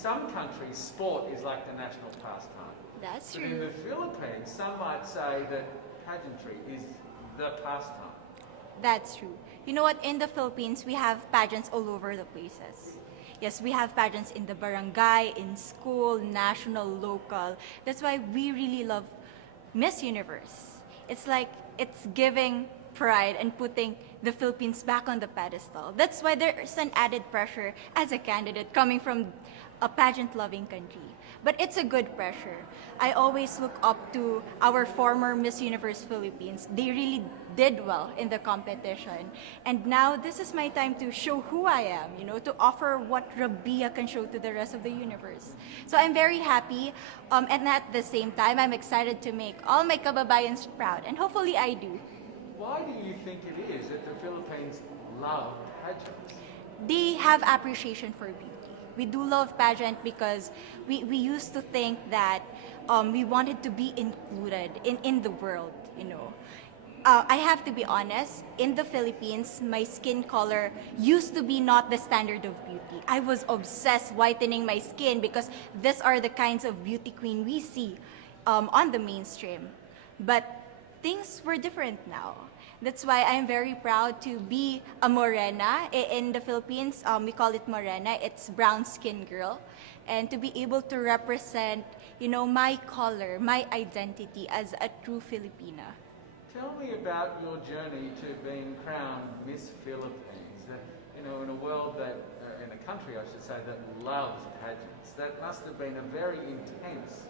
some countries, sport is like the national pastime. That's But in true. the Philippines, some might say that pageantry is the pastime. That's true. You know what? In the Philippines, we have pageants all over the places. Yes, we have pageants in the barangay, in school, national, local. That's why we really love Miss Universe. It's like it's giving pride and putting the Philippines back on the pedestal. That's why there's an added pressure as a candidate coming from a pageant loving country. But it's a good pressure. I always look up to our former Miss Universe Philippines. They really did well in the competition. And now this is my time to show who I am, to offer what Rabiya can show to the rest of the universe. So I'm very happy, and at the same time, I'm excited to make all my kababayans proud, and hopefully I do. Why do you think it is that the Philippines love pageants? They have appreciation for beauty. We do love pageant because we used to think that we wanted to be included in the world. I have to be honest, in the Philippines, my skin color used to be not the standard of beauty. I was obsessed whitening my skin because these are the kinds of beauty queen we see on the mainstream. But things were different now. That's why I'm very proud to be a morena. In the Philippines, we call it morena. It's brown skin girl. And to be able to represent, my color, my identity as a true Filipina. Tell me about your journey to being crowned Miss Philippines. In a world that, in a country I should say, that loves pageants. That must have been a very intense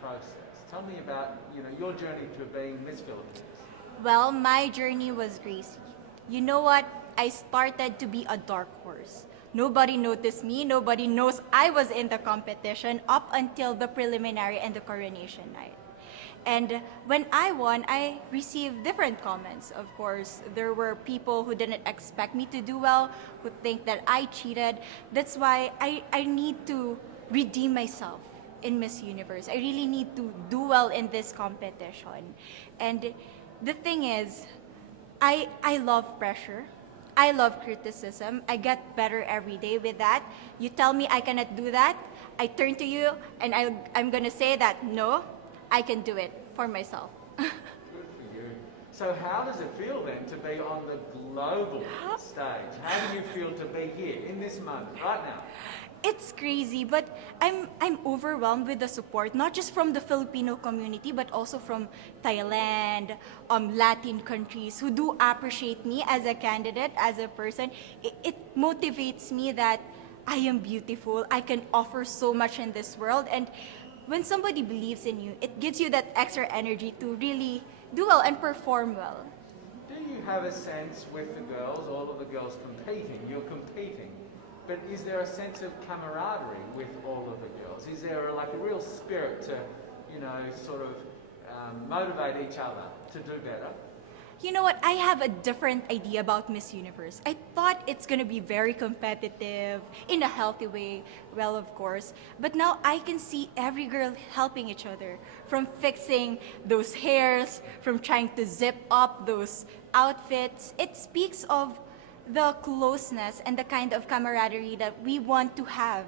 process. Tell me about, your journey to being Miss Philippines. Well, my journey was crazy. You know what? I started to be a dark horse. Nobody noticed me. Nobody knows I was in the competition up until the preliminary and the coronation night. And when I won, I received different comments. Of course, there were people who didn't expect me to do well, who think that I cheated. That's why I need to redeem myself in Miss Universe. I really need to do well in this competition. And the thing is, I love pressure. I love criticism. I get better every day with that. You tell me I cannot do that, I turn to you and I'm gonna say that no, I can do it for myself. Good for you. So how does it feel then to be on the global stage? How do you feel to be here in this moment, right now? It's crazy, but I'm overwhelmed with the support, not just from the Filipino community, but also from Thailand, Latin countries who do appreciate me as a candidate, as a person. It motivates me that I am beautiful. I can offer so much in this world, and when somebody believes in you, it gives you that extra energy to really do well and perform well. Do you have a sense with the girls, all of the girls competing, you're competing, but is there a sense of camaraderie with all of the girls? Is there a real spirit to, sort of motivate each other to do better? You know what? I have a different idea about Miss Universe. I thought it's gonna be very competitive, in a healthy way, well, of course. But now I can see every girl helping each other, from fixing those hairs, from trying to zip up those outfits. It speaks of the closeness and the kind of camaraderie that we want to have.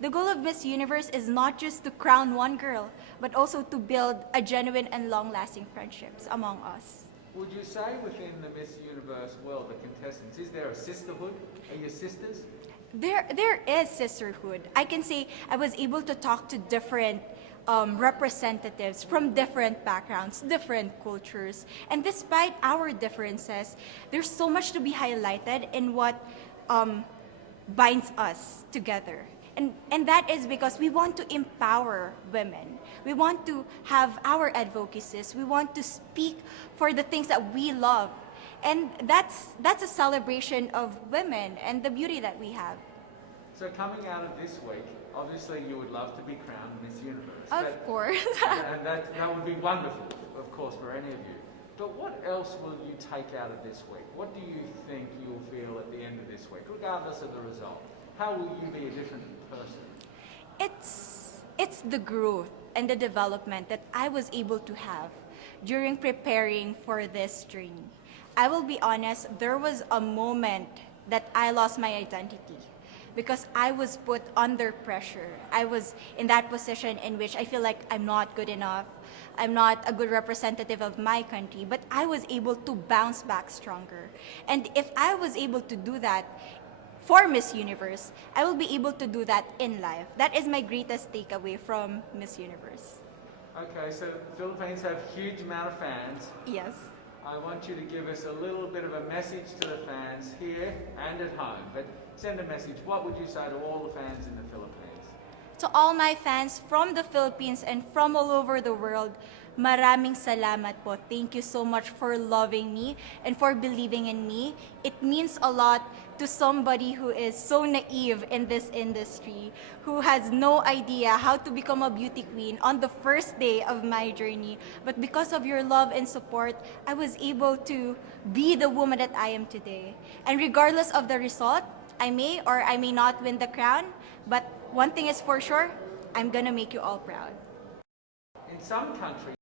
The goal of Miss Universe is not just to crown one girl, but also to build a genuine and long-lasting friendships among us. Would you say within the Miss Universe world, the contestants, is there a sisterhood? Are you sisters? There is sisterhood. I can say I was able to talk to different representatives from different backgrounds, different cultures. And despite our differences, there's so much to be highlighted in what binds us together. And that is because we want to empower women. We want to have our advocacies. We want to speak for the things that we love. And that's a celebration of women and the beauty that we have. So coming out of this week, obviously you would love to be crowned Miss Universe. Of course. And that would be wonderful, of course, for any of you. But what else will you take out of this week? What do you think you'll feel at the end of this week, regardless of the result? How will you be a different person? It's the growth and the development that I was able to have during preparing for this journey. I will be honest, there was a moment that I lost my identity. because I was put under pressure. I was in that position in which I feel like I'm not good enough. I'm not a good representative of my country, but I was able to bounce back stronger. And if I was able to do that for Miss Universe, I will be able to do that in life. That is my greatest takeaway from Miss Universe. Okay, so the Philippines have huge amount of fans. Yes. I want you to give us a little bit of a message to the fans here and at home. But send a message. What would you say to all the fans in the Philippines? To all my fans from the Philippines and from all over the world, maraming salamat po. Thank you so much for loving me and for believing in me. It means a lot to somebody who is so naive in this industry, who has no idea how to become a beauty queen on the first day of my journey. But because of your love and support, I was able to be the woman that I am today. And regardless of the result, I may or I may not win the crown, but one thing is for sure, I'm gonna make you all proud. In some countries,